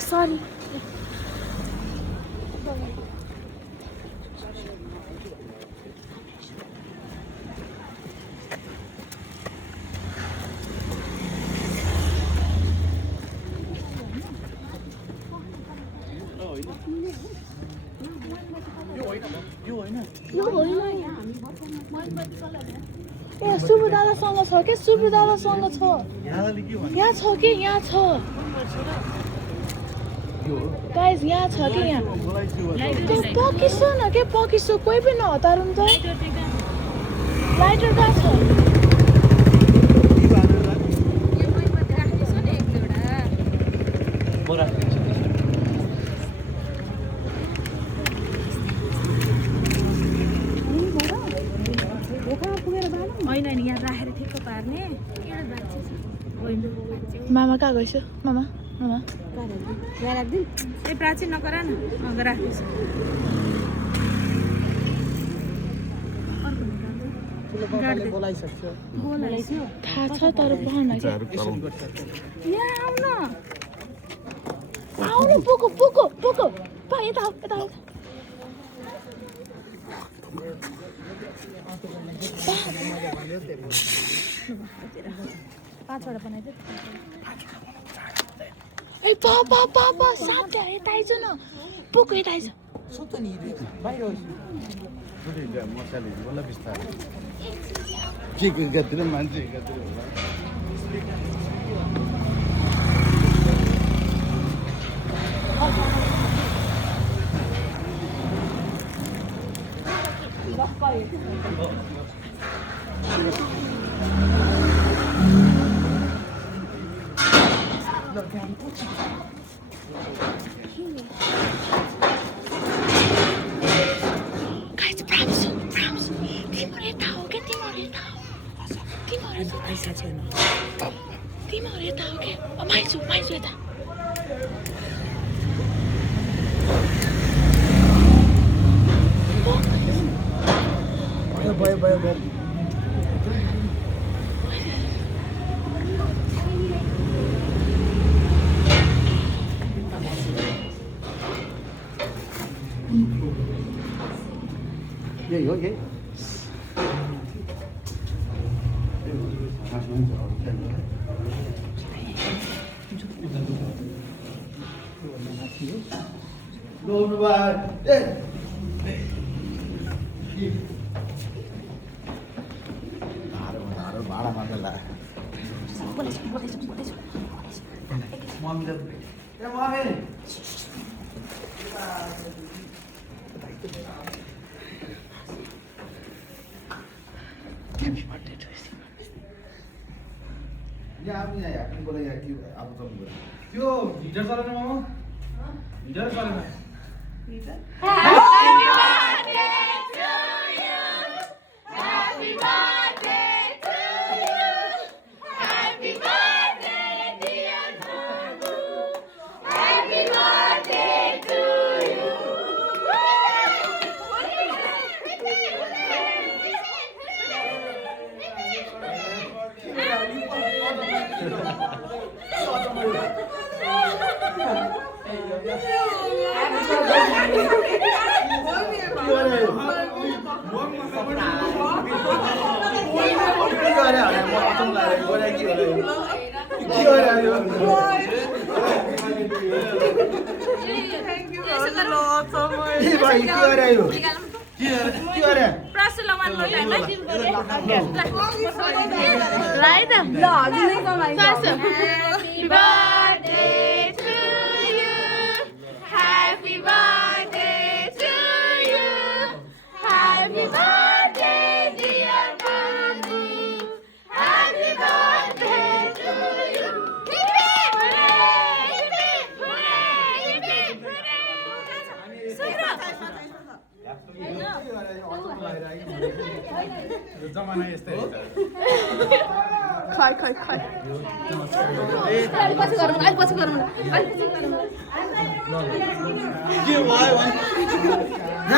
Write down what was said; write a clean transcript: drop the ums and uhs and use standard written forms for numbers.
Sorry. ए सुब्रदादासँग छ के सुब्रदादासँग छ यहाँ छ कि यहाँ छ गाइस यहाँ छ कि यहाँ पकिसो न के पकिसो कोही पनि नहतारौँ त लाइटर कहाँ छ मामा कहाँ गएछ मामा मामा ए प्राचीन नकरा न राख्दैछ थाहा छ तर पहन आउनु पुको पुको पुको पा यता यता पाँचवटा बनाइदियो ए पापा साथै यता आइज न पुको यता आइज मान्छे तिमीहरू यता हो के माइजु यता भयो यही हो यही भाडा माग्ला त्यो हिटर चलेन मामा हिटर चलेन जमाना यस्तै हो खाइ खाइ खाइ पछि गरौँ के भयो